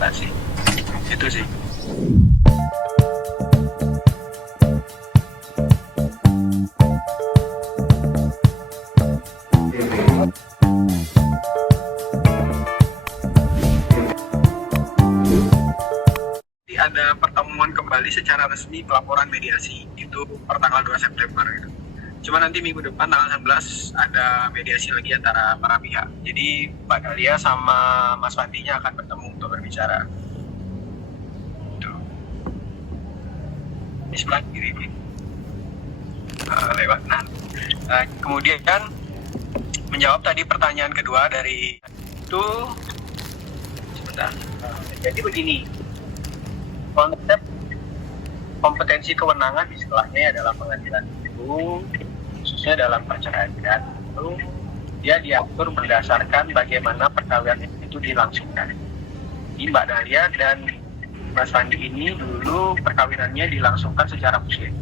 konsultasi. Itu sih. Ada pertemuan kembali secara resmi pelaporan mediasi itu per tanggal 2 September gitu. Cuma nanti minggu depan tanggal 11 ada mediasi lagi antara para pihak. Jadi Mbak Dahlia sama Mas Fandinya akan bertemu untuk berbicara. Tuh. Di sebelah kiri lewat. Kemudian menjawab tadi pertanyaan kedua dari itu sebentar. Jadi begini. Konsep kompetensi kewenangan istilahnya adalah pengadilan itu khususnya dalam perceraian itu dia diatur berdasarkan bagaimana perkawinan itu dilangsungkan. Di Mbak Dahlia dan Mas Fandi ini dulu perkawinannya dilangsungkan secara muslim.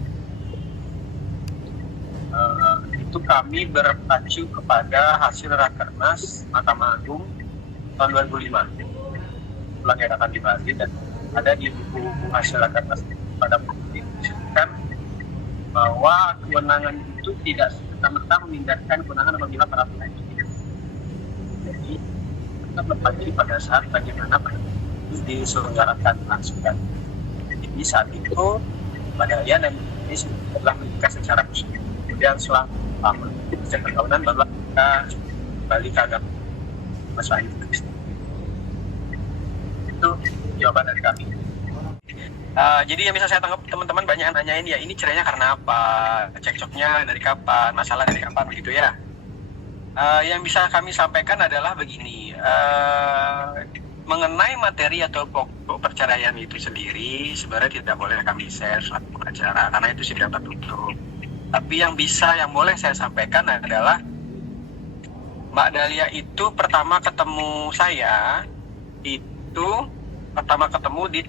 Itu kami berpacu kepada hasil Rakernas Mahkamah Agung tahun 2005 ulang edakan di Bali, dan ada di buku hasil Rakernas pada publik disebutkan bahwa kewenangan itu tidak serta-merta memindahkan kewenangan apabila para pihak itu tidak. Jadi kita berpacu pada saat bagaimana itu diselenggarakan langsung. Jadi saat itu Mbak Dahlia dan ini telah menikah secara muslim. Kemudian selama sejak perkawinan barulah kita kembali ke agama Mas Wahyu Kristen. Itu jawaban dari kami. Jadi yang bisa saya tangkap teman-teman banyak yang nanyain ya ini cerainya karena apa, cekcoknya dari kapan, masalah dari kapan begitu ya. Yang bisa kami sampaikan adalah begini, mengenai materi atau pokok perceraian itu sendiri sebenarnya tidak boleh kami share selaku pengacara karena itu sudah tertutup. Tapi yang boleh saya sampaikan adalah Mbak Dahlia itu pertama ketemu saya di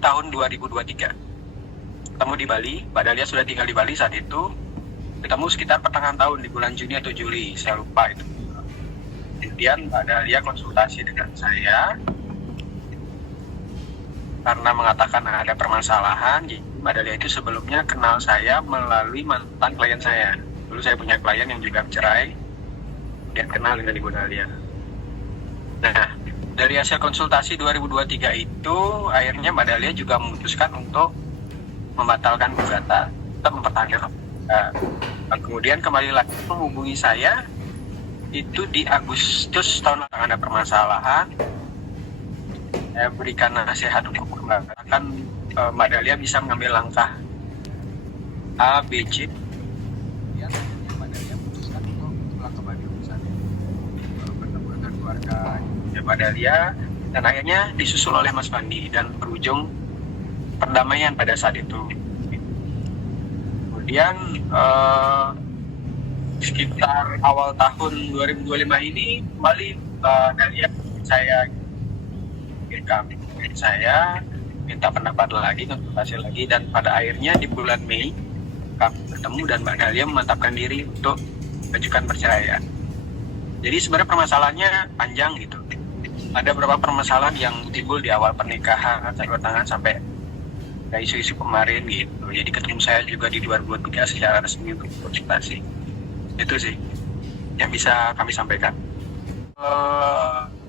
tahun 2023. Ketemu di Bali, Mbak Dahlia sudah tinggal di Bali saat itu. Ketemu sekitar pertengahan tahun di bulan Juni atau Juli, saya lupa itu. Kemudian Mbak Dahlia konsultasi dengan saya karena mengatakan ada permasalahan. Jadi Mbak Dahlia itu sebelumnya kenal saya melalui mantan klien saya. Dulu saya punya klien yang juga cerai, dia kenal dengan Ibu Dahlia. Nah, dari hasil konsultasi 2023 itu akhirnya Mbak Dahlia juga memutuskan untuk membatalkan gugatan, tetap mempertahankan. Kemudian kembali lagi menghubungi saya itu di Agustus tahun lalu ada permasalahan. Saya berikan nasihat untuk mengatakan Mbak Dahlia bisa mengambil langkah A, B, C. Kemudian Mbak Dahlia memutuskan untuk pulang ke Bali bertemu dengan keluarga Mbak Dahlia, dan akhirnya disusul oleh Mas Fandi dan berujung perdamaian pada saat itu. Kemudian sekitar awal tahun 2025 ini kembali Dahlia saya minta pendapat lagi, konsultasi lagi, dan pada akhirnya di bulan Mei kami bertemu dan Mbak Dahlia memantapkan diri untuk mengajukan perceraian. Jadi sebenarnya permasalahannya panjang gitu. Ada beberapa permasalahan yang timbul di awal pernikahan, campur tangan sampai ke isu-isu kemarin gitu. Jadi ketemu saya juga di 2023 secara resmi untuk konsultasi. Itu sih yang bisa kami sampaikan.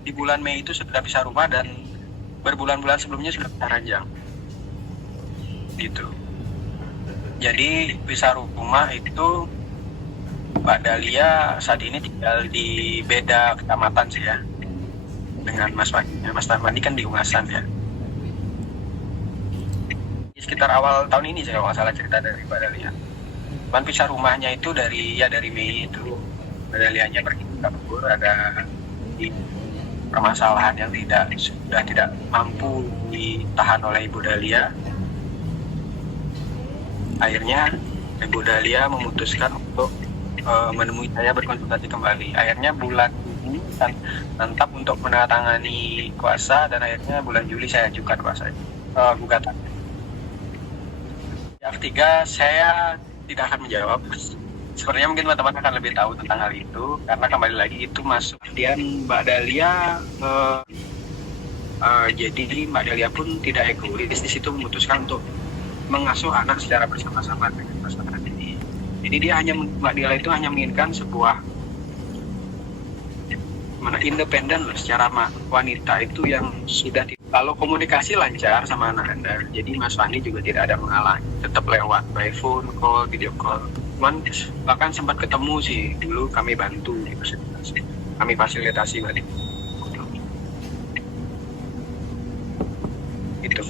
Di bulan Mei itu sudah pisah rumah dan berbulan-bulan sebelumnya sudah pisah ranjang. Gitu. Jadi pisah rumah itu Mbak Dahlia saat ini tinggal di beda kecamatan sih ya. Dengan Mas Fandi kan di Ungasan ya. Sekitar awal tahun ini saya nggak salah cerita dari Mbak Dahlia. Cuman pisah rumahnya itu dari Mei itu Mbak Dahlianya pergi kabur, ada di permasalahan yang sudah tidak mampu ditahan oleh Ibu Dahlia. Akhirnya Ibu Dahlia memutuskan untuk menemui saya berkonsultasi kembali. Akhirnya bulan ini mantap untuk menandatangani kuasa, dan akhirnya bulan Juli saya ajukan kuasa gugatan. Yang ketiga, saya tidak akan menjawab. Sebenarnya mungkin teman-teman akan lebih tahu tentang hal itu, karena kembali lagi itu masuk. Kemudian Mbak Dahlia Jadi Mbak Delia pun tidak egois di situ, memutuskan untuk mengasuh anak secara bersama-sama dengan pasangan ini. Jadi Mbak Delia itu hanya menginginkan sebuah independen secara wanita itu yang sudah kalau komunikasi lancar sama anak Anda. Jadi Mas Fandi juga tidak ada menghalangi, tetap lewat by phone call, video call. Cuman bahkan sempat ketemu sih, dulu kami bantu gitu, kami fasilitasi balik. Gitu.